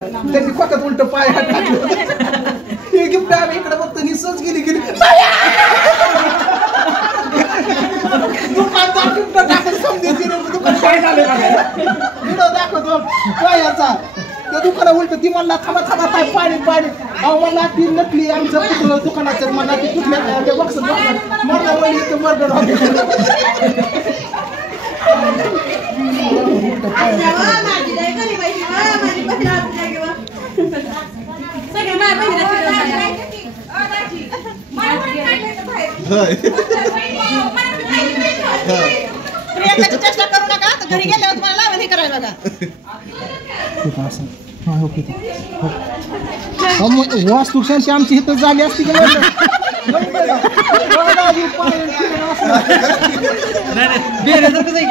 त्यांनी फक्त उलट पाय हात टाकलं हे गिफ्ट आम्ही इकडे बघतो ही सहज गेली दुकानदार गिफ्ट टाकून समजे दुकान काय झाले व्हिडिओ दाखवतो काय याचा त्या दुकाना उलट ती म्हणला थांबा थांबा काय पाणी पाणी अहो मला ती नकली आमचं कुठलं दुकानाचं मला ती कुठल्या त्या बॉक्स मर्डर वळी येतो मर्डर चेष्टा करू नका घरी गेल्यावर तुम्हाला लावून हे करायला बघा वास्तू शांती आमची इथं झाली असती की आमचं लक्ष नाही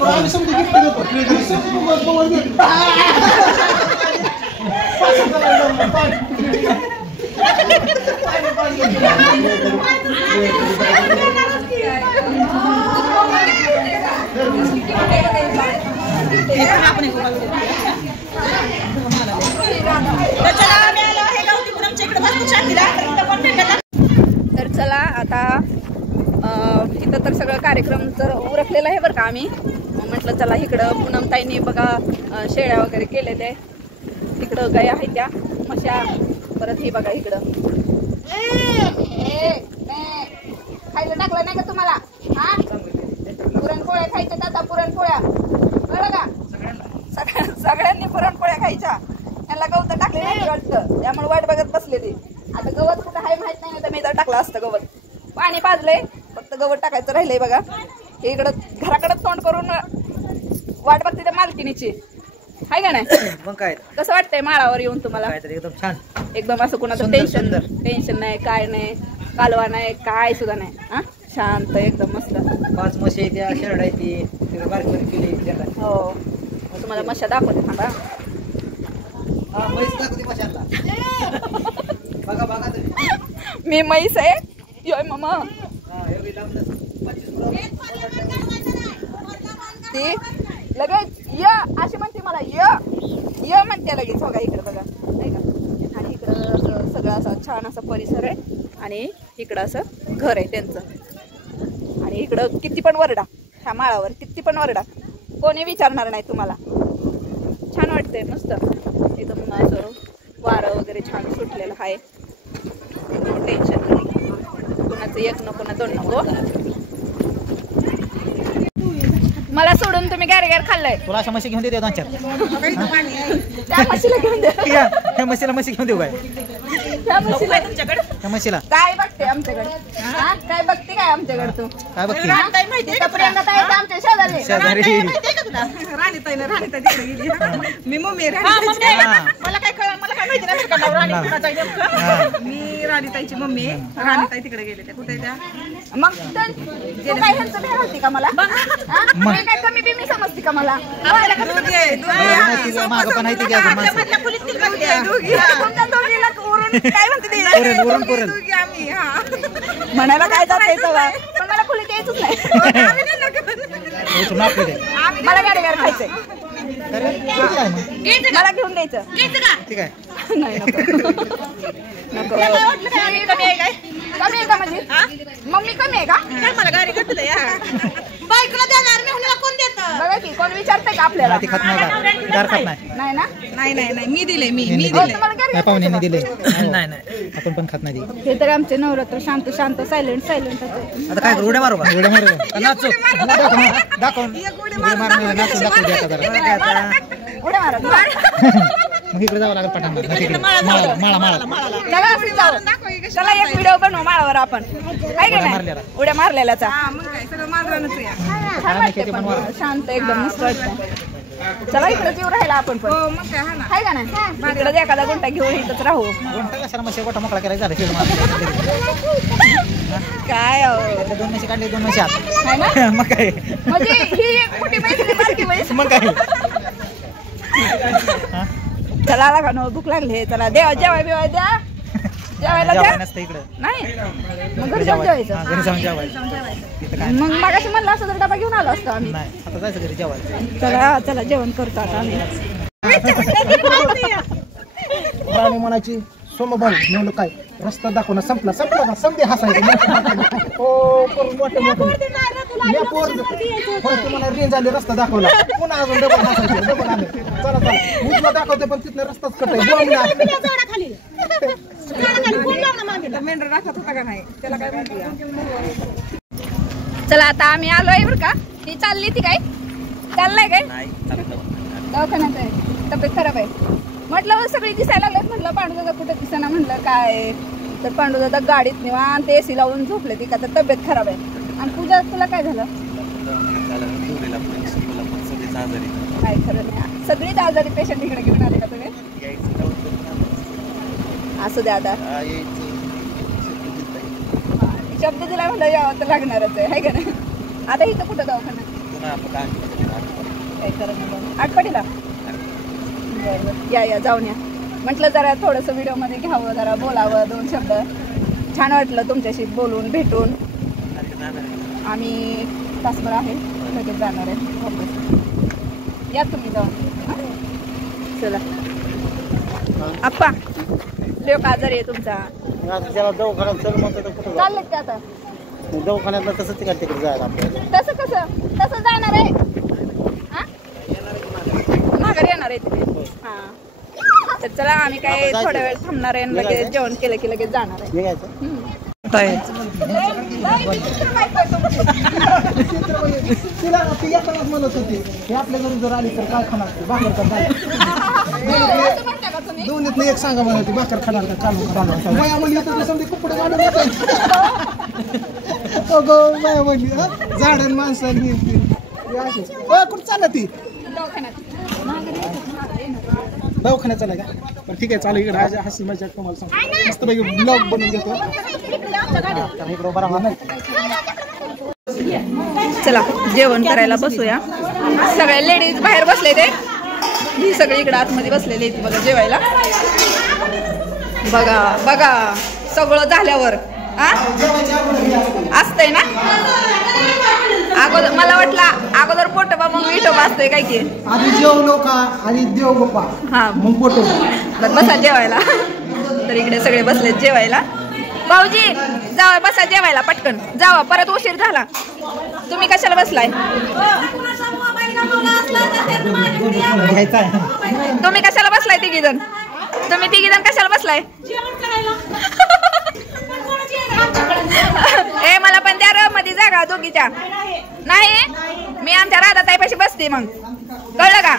आम्ही समजा गिफ्ट तर चला आता इथं तर सगळं कार्यक्रम तर उरकलेला आहे बरं का आम्ही म्हटलं चला इकडं पूनमताईंनी बघा शेळ्या वगैरे केले ते इकडं गाया आहेत त्या मशा परत हे बघा इकडं खायला टाकलं नाही का तुम्हाला हा पुरणपोळ्या खायच्या आता पुरणपोळ्या बरं का सगळ्यांनी पुरणपोळ्या खायच्या यांना गवत टाकले नाही वाटतं त्यामुळे वाट बघत बसले ते आता गवत कुठं आहे माहित नाही तर मी तर टाकलं असतं गवत पाणी पाजलंय फक्त गवत टाकायचं राहिलंय बघा हे इकडं घराकडे तोंड करून वाट बघते त्या मालकिनीची हाय का नाही मग काय कसं वाटतंय माळावर येऊन तुम्हाला एकदम छान एकदम असं कोणाचं टेन्शन नाही काय नाही कालवा नाही काय सुद्धा नाही हा शांत एकदम मस्त 5 म्हशी त्या शेरडा आहे हो तुम्हाला मशा दाखवते थांबा बघा बघा मी म्हैस आहे योय मामा ती लगेच या अशी म्हणते मला य म्हणते लगेच बघा इकडे बघा नाही का आणि इकडं सगळं असं छान असा परिसर आहे आणि इकडं असं घर आहे त्यांचं आणि इकडं किती पण वरडा ह्या माळावर किती पण वरडा कोणी विचारणार नाही तुम्हाला छान वाटतंय मस्त एकदम असं वारं वगैरे छान सुटलेलं आहे एकदम टेन्शन नाही कोणाचं एक नको ना दोन नको मला सोडून तुम्ही गॅर खाल्लंय तुला अशा म्हशी घेऊन देते 2-4 त्या म्हशीला घेऊन द्या त्या म्हशीला म्हशी घेऊन देऊ काय त्या म्हशीला तुमच्याकडे त्या म्हशीला काय बघते आमच्याकडे हा काय बघते काय आमच्याकडे तू काय बघते माहिती प्रियंका ताई आमच्या शेजारी राणीताई तिकडे गेली मी मम्मी मला काय कळ मला काय माहिती नाही मी राणीताईची मम्मी राणीताई तिकडे गेले त्या कुठे त्या मग काय ह्यांचं भेट होती का मला काय कमी बी मी समजते का मला म्हणायला काय जात पण मला खोलीत यायचंच नाही मला गाडी खायचंय मला घेऊन द्यायचं नाही नको कमी आहे का म्हणजे मम्मी कमी आहे का मला गाडी घेतलं बायकोला देणार मी कोण देत बघा की कोण विचारतंय का आपल्याला नाही ना नाही मी दिले मी तुम्हाला दिले नाही आपण पण खात नाही हे तर आमचे नवरात्र शांत सायलेंट आता काय उड्या मारू उड्या मारू नाचू दाखव उड्या मारा मग इकडे जावं लागेल पठाण चला एक व्हिडिओ बनवू माळावर आपण काय का नाही उड्या मारलेल्याचा शांत एकदम मस्त वाटतं चला इकडे येऊ राहिला आपण पण आहे का नाही इकडे एखादा गुंटा घेऊन इथंच राहू गोठा मोकळा करायचा काय 2 म्हशी काढले 2 म्हशी आत मग काय म्हणजे ही एक मोठी मैत्री बारकी म्हैस मग काय चला लागा भूक लागली चला देवा जेवाय बिवाय द्या जेवायला जेवायला जा? नसतं इकडं. नाही मग घरी जाऊन जेवायचं. घरी जाऊन जेवायचं. इथं काय मग मागाशी म्हणलं असं तर डबा घेऊन आलो असतो आम्ही. नाही, आता जायचं घरी जेवायचं. चला चला जेवण करतो आता आम्ही. राणी म्हणायची सोमभाऊ म्हणलं काय रस्ता दाखवणं संपला ना समजे हसायचं हो करून मोठे तुम्हाला रेंज आली रस्ता दाखवला पुन्हा अजून डबल हसायचं डबल आले चला उजला दाखवते पण तिथलं रस्ताच कट मेंढर दाखवत होता का नाही त्याला काय माहिती. चला आता आम्ही आलोय बरं का. ही चालली ती काय चाललाय काय दवाखान्यात आहे तब्येत खराब आहे म्हटलं सगळी दिसायला लागलेत. म्हटलं पांडुदादा कुठे दिसेना म्हणलं काय तर पांडुदादा गाडीत निवांत एसी लावून झोपले ती का तर तब्येत खराब आहे. आणि पूजा तुला काय झालं काय खरं नाही सगळीच आजारी पेशंट इकडे घेऊन आले का तुम्ही असं द्या आता शब्द दिला म्हणलं यावं तर लागणारच आहे का नाही. आता इथं कुठं दवाखाना काय खरं नाही आठवडीला बरं या जाऊन या म्हटलं जरा थोडंसं व्हिडिओमध्ये घ्यावं जरा बोलावं 2 शब्द छान वाटलं तुमच्याशी बोलून भेटून. आम्ही तासभर आहे लगेच जाणार आहे या तुम्ही जाऊन चला. आप्पा देव का आजारी आहे तुमचा चाललेत का आता दवाखान्यातलं तसंच तिकडे जायला आपल्याला तसं कसं तसं जाणार आहे माघारी येणार आहे तिथे हां तर चला आम्ही काय थोड्या वेळ थांबणार आहे लगेच जेवण केलं की लगेच जाणार आहे. तिला ती येतानाच म्हणत होती हे आपल्या घरी जर आली तर काय खाणार भाकर का दोन्हीतलं एक सांगा म्हणत होती भाकर खाणार का कालू खाणार माया म्हणली होतं समजे कपडे काढून येतात माया म्हणली झाडण माणसांनी कुठं चाललं ती दवाखान्यात चालला का पण ठीक आहे चालू इकडे आज हसी मजा तुम्हाला सांगतो मस्त पैकी ब्लॉग बनवून घेतो इकडं बरोबर नाही. चला जेवण करायला बसूया. सगळे लेडीज बाहेर बसले ते ही सगळी इकडे आतमध्ये बसलेली आहेत बघा जेवायला. बघा बघा सगळं झाल्यावर असतंय ना अगोदर मला वाटलं अगोदर पोटोबा मग विठोबा असतोय काय की आधी जेवलो का आणि देव गोपा हा मग पोटोबा बसा जेवायला. तर इकडे सगळे बसलेत जेवायला. भाऊजी जावा बसा जेवायला पटकन जावा परत उशीर झाला. तुम्ही कशाला बसलाय तुम्ही कशाला बसलाय तिघीजण तुम्ही तिघीजण कशाला बसलाय ए मला पण त्या मध्ये जागा दोघीच्या नाही मी आमच्या राधाताईपाशी बसते मग कळलं का.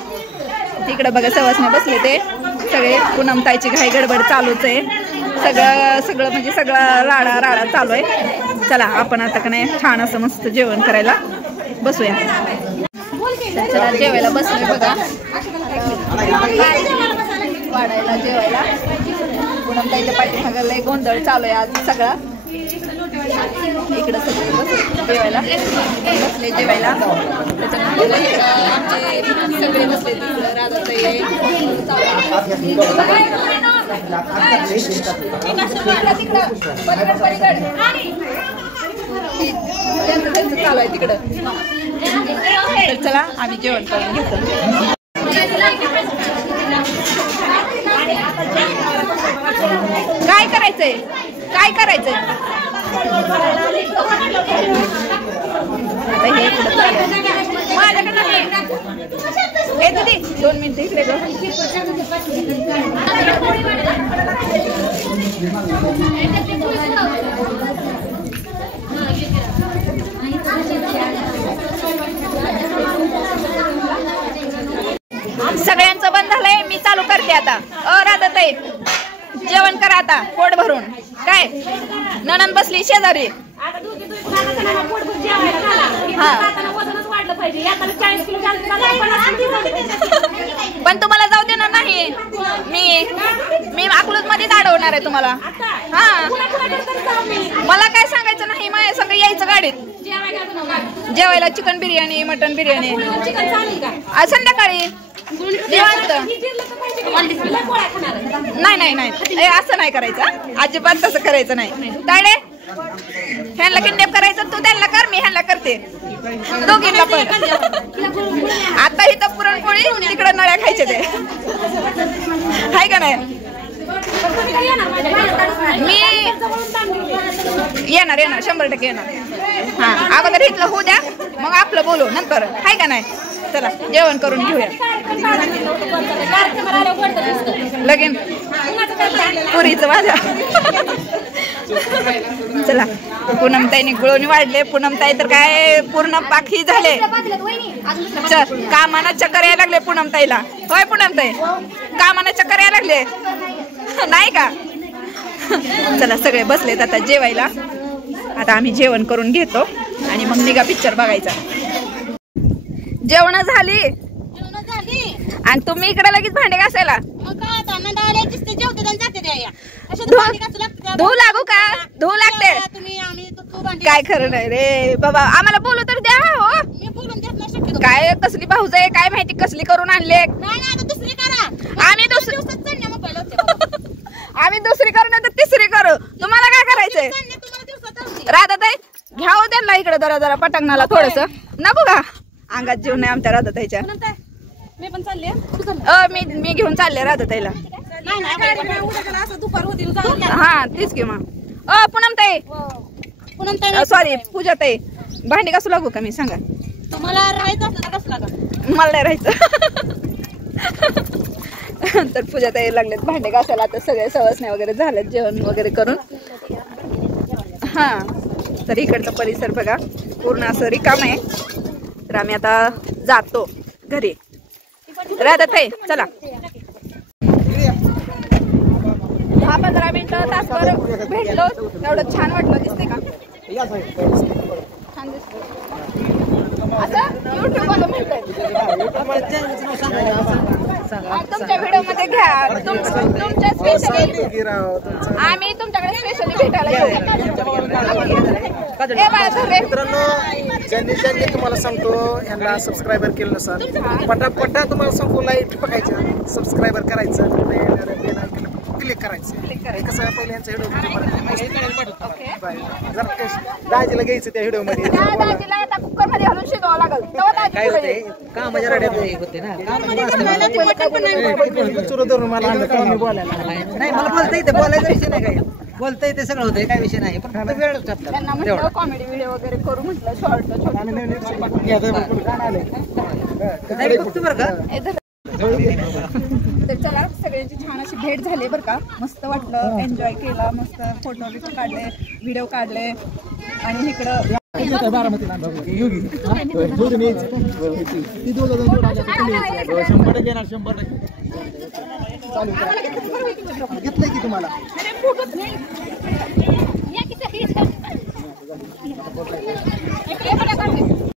इकडे बघा सवासने बसले ते सगळे पूनमताईची घाई गडबड चालूच आहे. सगळं म्हणजे सगळं राडा चालू आहे. चला आपण आता का नाही छान असं मस्त जेवण करायला बसूया. चला जेवायला बसलोय बघा वाढायला जेवायला. पूनमताईच्या पाठीमागे लय गोंधळ चालू आहे आज सगळा. इकडं सगळे जेवायला बसले जेवायला. त्याच्यानंतर आमचे सगळे बसले तिकडं राधाताई त्यांचं चालू आहे तिकडं. तर चला आम्ही जेवण करून घेतो. काय करायचंय काय करायचंय आता हे पुढे माझ्याकडे हे दीदी 2 मिनिटं इकडे गं. सगळ्यांचं बंद झालंय मी चालू करते आता. राधाताई जेवण करा आता पोट भरून. काय नणंद बसली शेजारी पण तुम्हाला जाऊ देणार नाही मी अकलूज मध्येच अडवणार आहे तुम्हाला. हा मला काय सांगायचं नाही माझ्या सगळं यायचं गाडीत जेवायला. चिकन बिर्याणी मटन बिर्याणी संध्याकाळी नाही नाही असं नाही करायचं, अजिबात तसं करायचं नाही. ताडे ह्यांना किडनॅप करायचं, तू त्यांना कर, मी ह्यांना करते, दोघींना पण. आता इथं पुरणपोळी, तिकडं नळ्या खायचे ते, हाय का नाही? मी येणार 100% येणार. हा, अगोदर इथलं होऊ द्या, मग आपलं बोलू नंतर, हाय का नाही? चला जेवण करून घेऊया लगेन पुरीचं माझ्या. चला, पूनमताईने गुळवणी वाढले. पूनमताई तर काय पूर्ण पाखी झाले, कामाना चक्कर यायला लागले पूनमताईला. होय पूनमताई, कामाना चक्कर यायला लागले नाही का? चला सगळे बसलेत आता जेवायला. आता आम्ही जेवण करून घेतो आणि मग निघा पिक्चर बघायचा. जेवण झाली आणि तुम्ही इकडे लगेच भांडे घासायला. धुवू लागू का? धुवू लागते काय? खरं नाही रे बाबा, आम्हाला बोलू तर द्या. हो काय कसली भाऊज आहे काय माहिती, कसली करून आणले. आम्ही दुसरी करू नाही तर तिसरी करू, तुम्हाला काय करायचंय? राधाताई घ्यावं त्यांना इकडे जरा पटांगणाला थोडस. नको का अंगात जीव नाही आमच्या राधाताईच्या. मी पण चालले, मी घेऊन चालले राधाताईला. हा तीच की मग. पूनमताई सॉरी पूजाताई, भांडी कसं लागू का मी सांगा? तुम्हाला राहायचं कसं लागा? मला नाही राहायचं. तर पूजाताई लागलेत भांडे घासायला. आता सगळे सवसण्या वगैरे झालेत जेवण वगैरे करून. हा, तर इकडचा परिसर बघा पूर्ण असं रिकाम आहे. तर आम्ही आता जातो घरी. राधाताई चला. 10-15 मिनिटं तासभर भेटलो, तेवढं छान वाटलं. दिसते का? छान दिसतं. असं युट्यूबला मिळतंय. तुमच्या व्हिडिओ मध्ये घ्या. तुमच्या स्पेशली आम्ही तुमच्याकडे स्पेशली भेटायला येऊ. मित्रांनो, ज्यांनी तुम्हाला सांगतो यांना सबस्क्रायबर केलं नसेल, पटापटा तुम्हाला सांगतो लाईक बघायचं, सबस्क्रायबर करायचं, क्लिक करायचं. कसं पहिले यांचा दाजीला घ्यायचं त्या व्हिडिओ मध्ये. कुकर मध्ये घालून शिजवावं लागल. काय होते काम माझ्या रड्यात होते ना, नाही मला बोलता येते, बोलायचा विषय नाही. काय बोलता येते सगळं होतं, काय विषय नाही. पण फक्त वेळ त्यांना म्हटलं कॉमेडी व्हिडिओ वगैरे करू म्हटलं, शॉर्ट बघतो बरं का. तर चला, सगळ्यांची छान अशी भेट झाली बरं का. मस्त वाटलं, एन्जॉय केला, मस्त फोटो बिटो काढले, व्हिडिओ काढले. आणि इकडं घेतलंय की तुम्हाला